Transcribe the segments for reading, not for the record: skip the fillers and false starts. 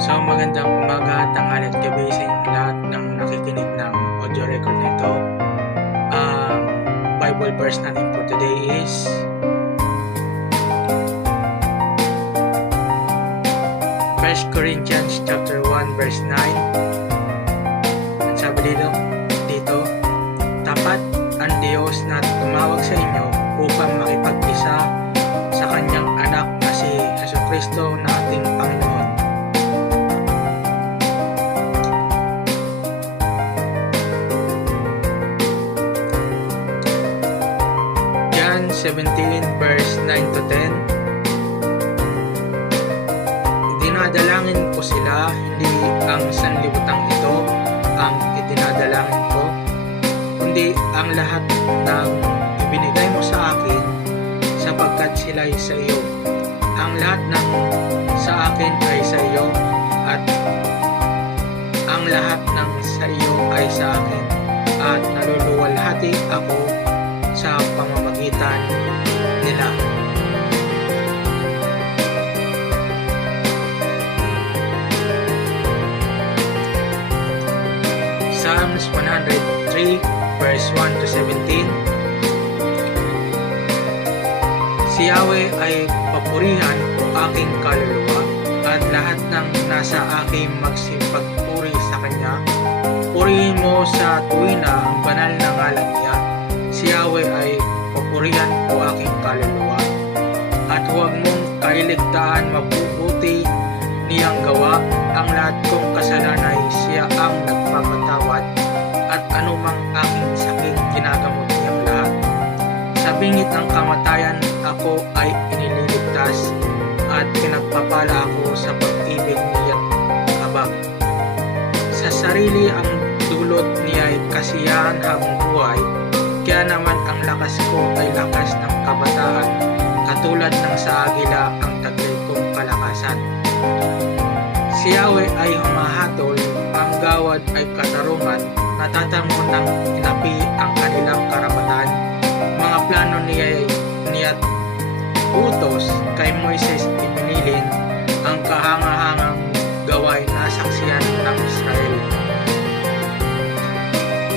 So magandang umaga, tanghali at gabi sa inyong lahat ng nakikinig ng audio record nito. Ang Bible verse natin for today is First Corinthians chapter 1 verse 9. Ang sabi dito, tapat ang Diyos na tumawag sa inyo upang makipag-isa sa kanyang anak na si Jesucristo na ating Panginoon. John 17 verse 9 to 10. Dinadalangin ko sila, hindi ang sanlibutan ito ang idinadalangin ko, kundi ang lahat ng ibinigay mo sa akin, sapagkat sila ay sa iyo. Ang lahat ng sa akin ay sa iyo, at ang lahat ng sa iyo ay sa akin, at naluluwalhati ako sa pamamagitan nila. Psalms 103 verse 1 to 17. Si Yahweh ay papurihan o aking kaluluwa, at lahat ng nasa aking magsipagpuri sa Kanya. Purihin mo sa tuwina ang banal na ngalan niya. Si Yahweh ay papurihan o aking kaluluwa, at huwag mong kailigtaan mabubuti niyang gawa. Ang lahat kong kasalanan ay siya ang nagpapatawad, at anumang aking sakit ginagamot niyang lahat. Sa bingit ng kamatayan ako ay inililigtas, at pinagpapala ako sa pag-ibig niya't habag. Sa sarili ang dulot niya ay kasiyahan habang buhay, kaya naman ang lakas ko ay lakas ng kabataan, katulad ng sa agila ang taglay kong kalakasan. Si Yahweh ay humahatol, ang gawad ay katarungan, natatango ng inapi ang kanilang karapatan. Mga plano niya't utos kay Moises ibinilin, ang kahangahangang gawain na saksiyan ng Israel.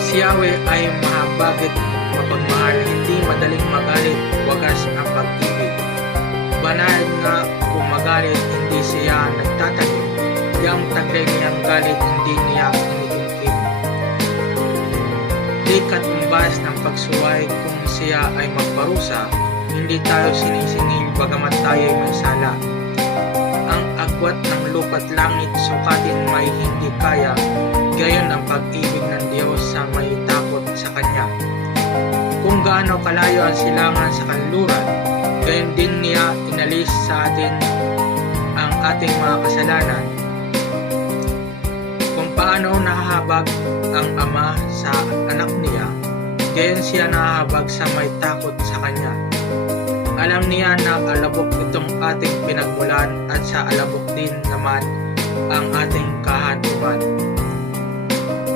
Si Yahweh ay mahabagit mapagmahal, hindi madaling magalit, wagas ang pag-ibig. Banal nga kung magalit, hindi siya nagtatanim, yang taglay niyang galit, hindi niya kinikimkim. Di katumbas ng pagsuway kung siya ay magparusa, hindi tayo sinisingil bagamat tayo ay may sala. Ang agwat ng lupa't langit sukatin may hindi kaya, gayon ang pag-ibig ng Diyos sa may takot sa Kanya. Kung gaano kalayo ang silangan sa kanluran, gayon din niya inalis sa atin ang ating mga kasalanan. Kung paano nahahabag ang ama sa anak niya, gayon siya nahahabag sa may takot sa Kanya. Alam niya na alabok itong ating pinagmulan, at sa alabok din naman ang ating kahantungan.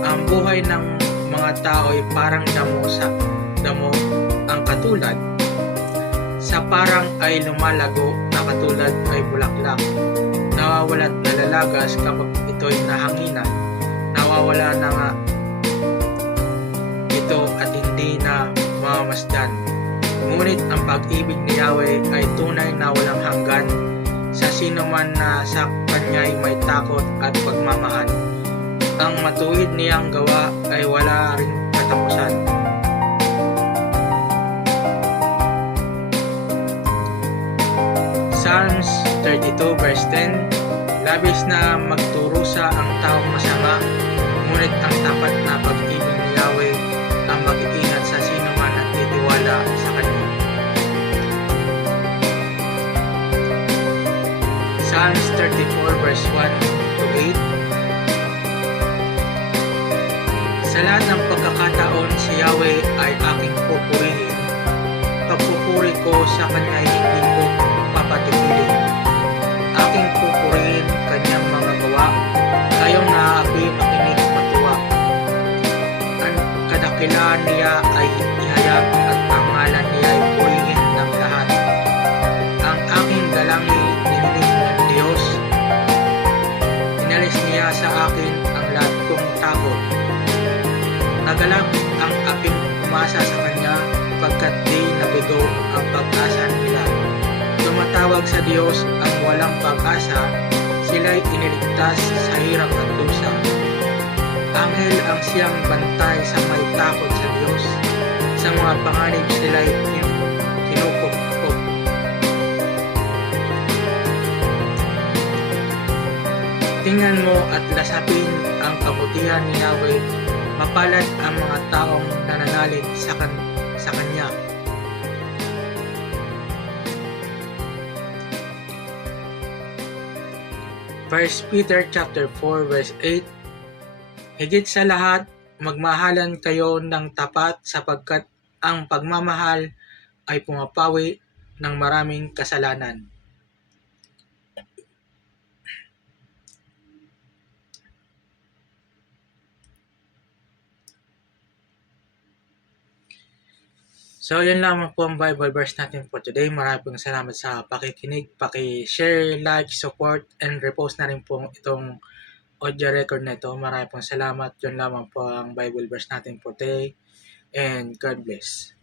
Ang buhay ng mga tao ay parang damo ang katulad. Sa parang ay lumalago na katulad ay bulaklak. Nawawalat na lalagas kapag ito'y nahanginan. Nawawala na nga ito at hindi na mamamasdan. Ngunit ang pag-ibig ni Yahweh ay tunay na walang hanggan sa sino man na sa Kanya'y may takot at pagmamahal. Ang matuwid niyang gawa ay wala ring katapusan. Psalms 32 verse 10. Labis na magturusa ang taong masama, ngunit ang tapat na pag-ibig ni Yahweh ang mag-iingat sa sino man at titiwala sa Kanya. Psalms 34 verse 1 to 8. Sa lahat ng pagkakataon, si Yahweh ay aking pupurihin. Pagpupuri ko sa Kanya ay hindi ko papatipilin. Aking pupurihin Kanyang mga gawa, kayong naaapi makinig matuwa. Ang kadakilaan niya ay ihayag, at ang ngalan niya ay purihin ng lahat. Ang aking dalangin dininig ng Diyos, Magalak ang aking umasa sa Kanya, pagkat di nabigo ang pag-asa nila. Tumatawag sa Diyos ang walang pag-asa, sila'y iniligtas sa hirap at dusa. Anghel ang siyang bantay sa may takot sa Diyos, sa mga panganib sila'y kinukupkup. Tingnan mo at lasapin ang kabutihan ni Yahweh, mapalad ang mga taong nananalig sa Kanya. First Peter chapter 4 verse 8. Higit sa lahat, magmahalan kayo ng tapat, sapagkat ang pagmamahal ay pumapawi ng maraming kasalanan. So, yan lamang po ang Bible verse natin for today. Maraming salamat sa pakikinig. Paki-share, like, support, and repost na rin po itong audio record na ito. Maraming salamat. Yun lamang po ang Bible verse natin for today. And God bless.